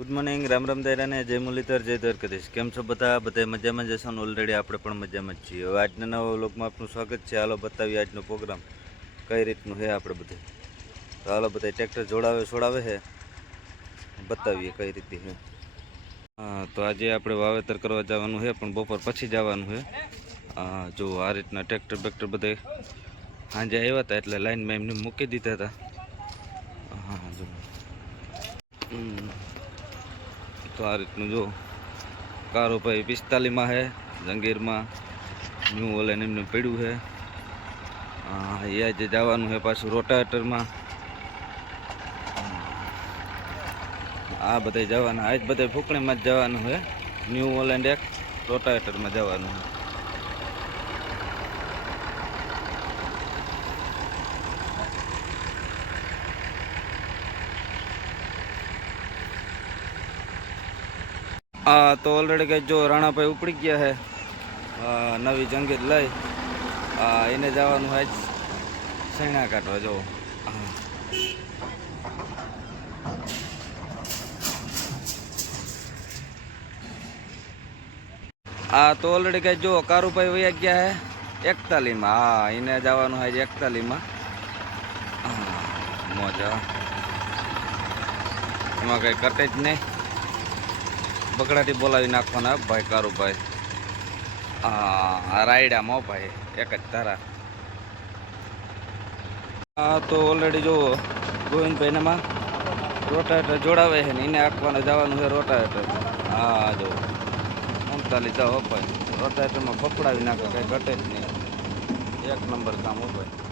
Good morning Ram Ram દાયરાને જય મુરલીધર, જય દ્વારકાધીશ. કેમ છો બધા? બધા મજામાં જશો ને? ઓલરેડી આપણે પણ મજામાં જ છીએ. હવે આજના નવા વ્લોગમાં આપનું સ્વાગત છે. હાલો બતાવીએ આજનો પ્રોગ્રામ. કઈ રીતનું છે આપણે બધે? તો હાલો બધા ટ્રેક્ટર જોડાવે, છોડાવે છે. બતાવીએ કઈ રીતે છે. હા, તો આજે આપણે વાવેતર કરવા જવાનું છે, પણ બપોર પછી જવાનું છે. હા, જો આ રીતના ટ્રેક્ટર બેક્ટર બધે સાંજે આવ્યા હતા, એટલે લાઈનમાં એમને મૂકી દીધા હતા હા જો હમ. તો આ રીતનું જો કારો ભાઈ પિસ્તાલીમાં છે, જંગીરમાં, ન્યૂ ઓલેન એમને પડ્યું છે. એ આજે જવાનું છે પાછું રોટાવેટરમાં. આ બધા જવાના આજ બધા ફૂકણીમાં જ જવાનું છે. ન્યૂ ઓલેન્ડ એક, રોટાવેટરમાં જવાનું છે. હા તો ઓલરેડી કઈ જો રાણાભાઈ ઉપડી ગયા છે નવી જંગીર લઈ, આ એને જવાનું હોય સૈણા કાઢવા જવું. હા તો ઓલરેડી કઈ જો કારુભાઈ વયા ગયા છે એકતાલીમાં. હા, એને જવાનું હોય એકતાલીમાં. મોજા. એમાં કઈ કટે જ નહીં. બગડાટી બોલાવી નાખવાના ભાઈ કારુભાઈ. હા રાયડામાં ભાઈ, એક જ તારા હા તો ઓલરેડી જુઓ ગોવિંદભાઈનામાં રોટાવેટર જોડાવે છે ને, એને આંકવાને જવાનું છે રોટાવેટર હા, જો. ઉનતાલીસ જાઓ ભાઈ. રોટાવેટરમાં પકડાવી નાખે, કંઈ ઘટે જ નહીં. એક નંબર કામ હો ભાઈ.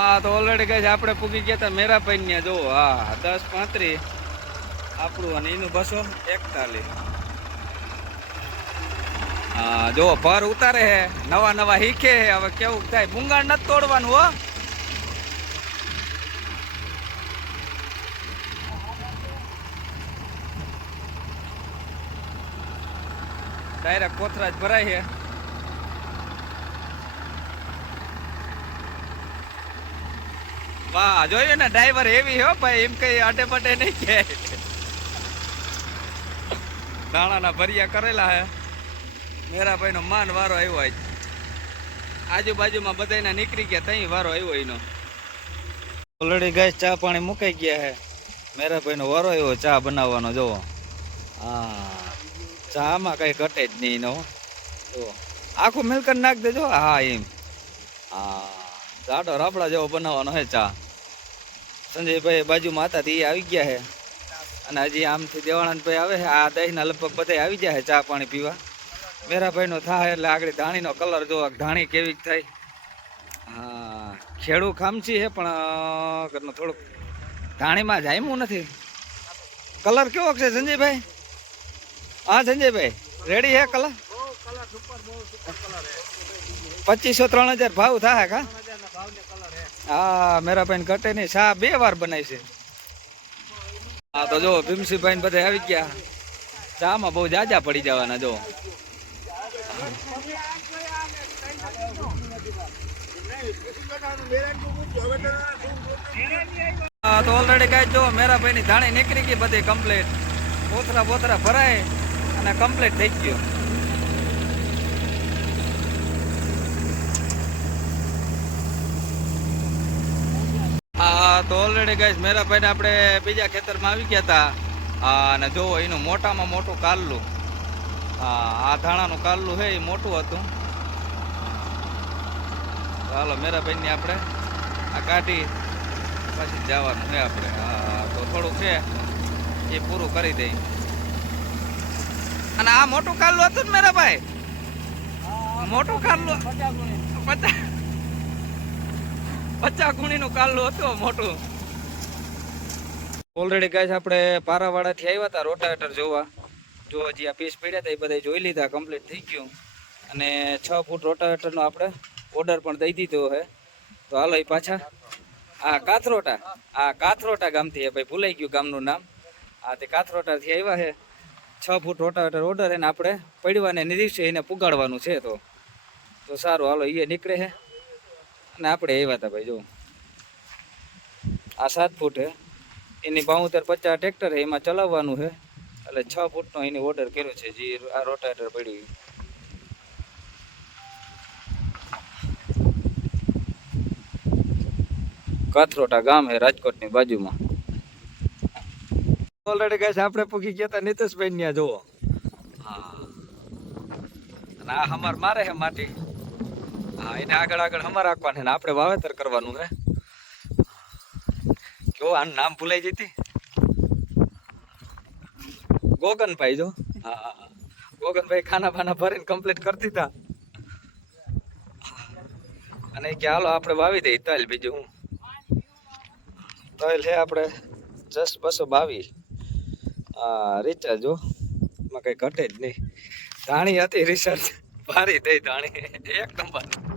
હા, તો ઓલરેડી છે આપણે પૂગી ગયા હતા મેરાભાઈ ને જો, હા, દસ પાંત્રીસ. આપણું અને એનું બસો એકતાલીસ. હા, જો, ભર ઉતારે હે. નવા નવા હીખે હે. હવે કેવું થાય? ભૂંગાણ નથી તોડવાનું, હો. ડાયરેક્ટ કોથરા જ ભરાય છે વાહ, જોયું ને ડ્રાઈવર એવી હો ભાઈ, એમ કઈ આટે પટે નહીં કે. દાણાના ભરિયા કરેલા હે. મેરાભાઈ નો માન વારો આવ્યો આજ. આજુબાજુમાં બધાના નીકળી ગયા, તઈ વારો આવ્યો એનો. ઓલરેડી ગાય ચા પાણી મુકાઈ ગયા હે. મેરાભાઈ નો વારો આવ્યો, ચા બનાવવાનો જોવો હા, ચામાં કઈ ઘટે જ નહીં એનો. જો આખું મિલકત નાખ દેજો. હા, એમ. હા. જાડો રાફડા જેવો બનાવવાનો હે ચા. સંજયભાઈ બાજુમાં હતા તે આવી ગયા છે. અને હજી આમથી દેવાણંદભાઈ આવે છે, આ દહીંના લગભગ બધા આવી ગયા છે ચા પાણી પીવા. મેરાભાઈનો થાય એટલે આગળ ધાણીનો કલર જો ધાણી કેવી થાય. હા ખેડૂ ખામચી છે, પણ ઘરનો થોડુંક ધાણીમાં જામ્યું નથી. કલર કેવો છે સંજયભાઈ? હા, સંજયભાઈ રેડી હે કલર? પચીસો ત્રણ હજાર ભાવ થાય હા, મેરા ભાઈ ઘટે નહીં. શા બે વાર બનાવી છે. હા, તો જો ભીમસિંહભાઈ ને બધા આવી ગયા. ચામાં બહુ જાજા પડી જવાના, જો. તો ઓલરેડી કઈ જો મેરાભાઈ ની ધાણી નીકળી ગઈ બધી કમ્પ્લીટ બોતરા બોતરા ભરાય અને કમ્પ્લીટ થઈ ગયો હા તો ઓલરેડી ગાઈસ મેરાભાઈને આપણે બીજા ખેતરમાં આવી ગયા હતા. અને જોવો એનું મોટામાં મોટું કાલલું હા આ ધાણાનું કાલલું છે એ મોટું હતું. હાલો મેરાભાઈની આપણે આ કાઢી પછી જવાનું છે આપણે. હા તો થોડુંક છે એ પૂરું કરી દઈ. અને આ મોટું કાલ્લું હતું ને મેરાભાઈ મોટું કાલ્લું પચાસ પચાસ ગુણીનું કાલ્લું હતું મોટું. ઓલરેડી ગાય આપણે પારાવાડાથી આવ્યા હતા, રોટાવેટર જોવા. જો હજી આ પીસ પડ્યા હતા, એ બધા જોઈ લીધા કમ્પ્લીટ થઈ ગયું. અને છ ફૂટ રોટાવેટરનો આપણે ઓર્ડર પણ દઈ દીધો છે. તો હાલો એ પાછા. આ કાથરોટા. આ કાથરોટા ગામથી ભાઈ, ભૂલાઈ ગયું ગામનું નામ. આ તે કાથરોટાથી આવ્યા છે. છ ફૂટ રોટાવેટર ઓર્ડર એને આપણે પડવાને નિરીક્ષે એને પુગાડવાનું છે તો. તો સારું, હાલો એ નીકળે છે. અને આપણે એવા હતા ભાઈ જો. આ સાત ફૂટ હે એની બાઉતેર પચાસ ટ્રેક્ટર હે એમાં ચલાવવાનું છે. એટલે છ ફૂટનો એની ઓર્ડર કર્યો છે જે આ રોટાટર પડ્યું કાથરોટા ગામ હે રાજકોટની બાજુમાં. ઓલરેડી ગાઈસ આપણે પૂકી ગયા હતા નીતેશભાઈ ત્યાં જુઓ. હા. અને આ હમાર મારે હે માટી. હા, એને આગળ આગળ અમારે રાખવાને ને આપણે વાવેતર કરવાનું હે. કેવો આનું નામ ભૂલાઈ જતી? ગોગનભાઈ જો. હા ગોગનભાઈ ખાના બાના ભરીને કમ્પ્લીટ કરતી હતા અને કે હાલો આપણે વાવી દઈએ તલ બીજું હું. તલ છે આપણે જસ્ટ બસો બાવી હા રિચાર્જ જો એમાં કઈ ઘટે જ નહીં. ધાણી હતી રિસર્ચ ભારી થઈ ધાણી. એક નંબર હા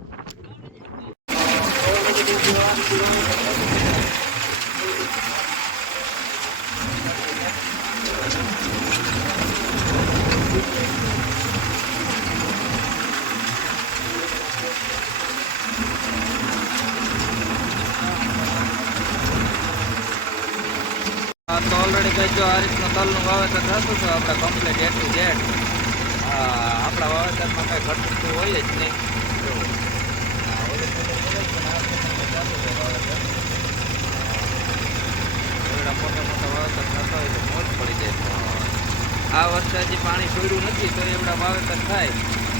તો ઓલરેડી કઈ જો આ રીતનું તલનું વાવેતર થતું છે, આપણે કમ્પ્લીટ એ ટુ આપણા વાવેતરમાં કંઈ ઘટતું હોય જ નહીં જો. હા, ઓલી ફોટો બોલે છે ને આ ફોટોમાં ચાલુ છે વાવેતર. હા, એવડા મોટા મોટા વાવેતર થતા હોય તો મોજ પડી જાય પણ આ વર્ષે હજી પાણી છોડ્યું નથી, તો એવડા વાવેતર થાય.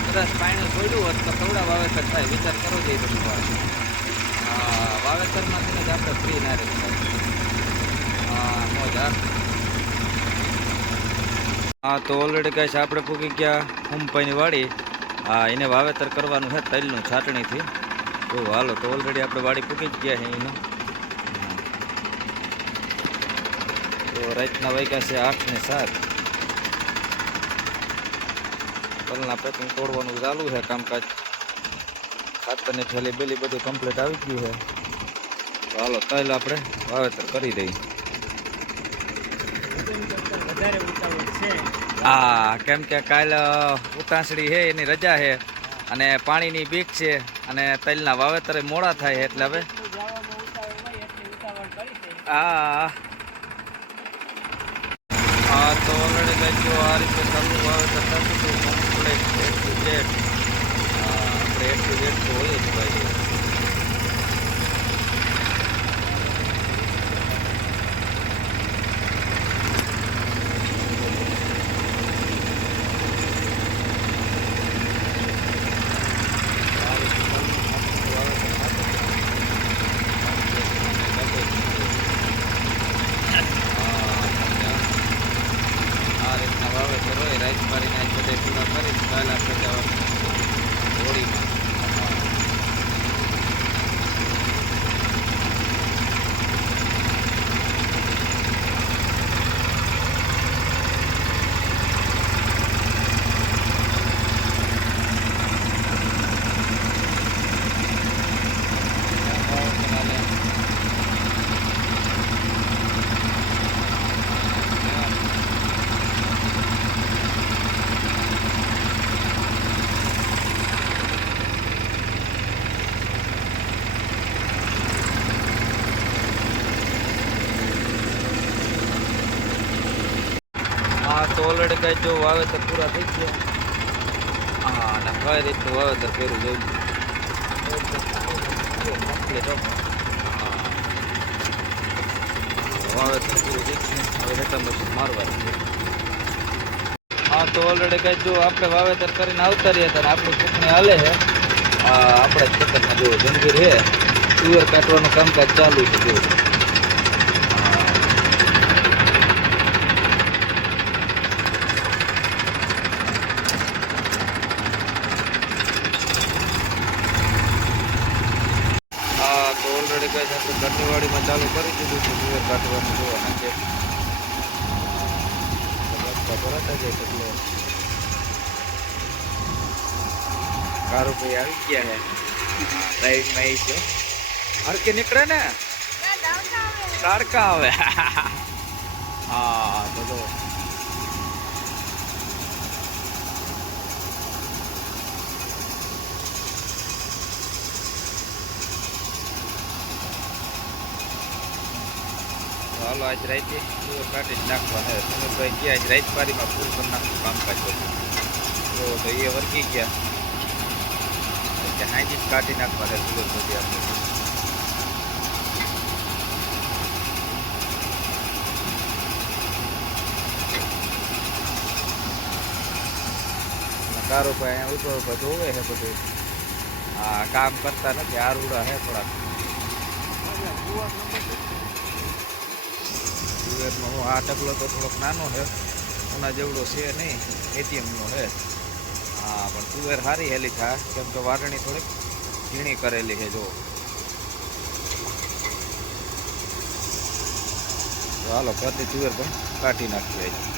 કદાચ પાણી છોડ્યું હોત તો કેવડા વાવેતર થાય? વિચાર કરો જોઈએ વાત હા, વાવેતરમાંથી જ આપણે ફ્રી ના રહી મોજા, હા. તો ઓલરેડી ગાઈસ આપણે પૂકી ગયા હુંપાઈની વાડી. હા, એને વાવેતર કરવાનું છે, તલનું છાટણીથી. તો હાલો, તો ઓલરેડી આપણે વાડી પૂકી જ ગયા છે એનું. તો રાતના વાગ્યા છે આઠ ને સાત. તલના પેકિંગ તોડવાનું ચાલુ છે કામકાજ. ખાતરની થેલી બેલી બધું કમ્પ્લીટ આવી ગયું છે. તો હાલો તલ આપણે વાવેતર કરી દઈએ. હા કેમ કે કાલ ઉતાસળી છે એની રજા છે. અને પાણીની બીક છે અને તલના વાવેતરે મોડા થાય એટલે હવે. હા. તો ઓલરેડી કઈ જો આ રીતે તલનું વાવેતર થતું હતું કમ્પ્લીટ એ ટુ ઝેડ આપણે એ ટુ ઝેડ તો હોય ભાઈ આ રીતના વાવેતર હોય રાઈસ મારીને આજ બધે પૂરા કરી કાલ આપણે જવાનું હોળીમાં હા તો ઓલરેડી કઈ જો વાવેતર પૂરા થઈ ગયા. હા અને કઈ રીતનું વાવેતર કર્યું જોયું વાવેતર પૂરું થઈ ગયું. હવે હેઠળ મશીન મારવાનું હા તો ઓલરેડી કઈ જો આપણે વાવેતર કરીને આવતા રહ્યા હતા આપણું આપણી ચૂંટણી હાલે છે. આપણા ખેતરમાં જો જંગીર છે તુવેર કાઢવાનું કામકાજ ચાલુ છે જો હા તો ઓલરેડી કઈ આપણે ઘરનીવાડીમાં કરી જોવા સાંજે રસ્તા ભરાતા જાય કેટલો એટલે કારુભાઈ આવી ગયા રાઈડમાં એ છે હરકે નીકળે ને તારકા આવે હા તો હાલો, આજ રાઈતે તુવેર કાઢી જ નાખવા હે. સુમિતભાઈ ગયા આજ રાઈત પારીમાં ફૂલ કરી નાખવું કામકાજ બધું. તો એ વર્ગી ગયા. એટલે હાંજી જ કાઢી નાખવા હે બધી આપણે. કારો ભાઈ ઉપર ઉપર જોવે છે બધું? આ કામ કરતા નથી, આરુડા હે થોડાક. તુવેરનો આ ઢગલો તો થોડોક નાનો છે. ઉના જેવડો છે નહીં. એટીએમનો છે. હા, પણ તુવેર સારી હેલી થા. કેમ કે વાટણી થોડીક ઝીણી કરેલી છે, જો. હાલો પરથી તુવેર પણ કાઢી નાખીએ.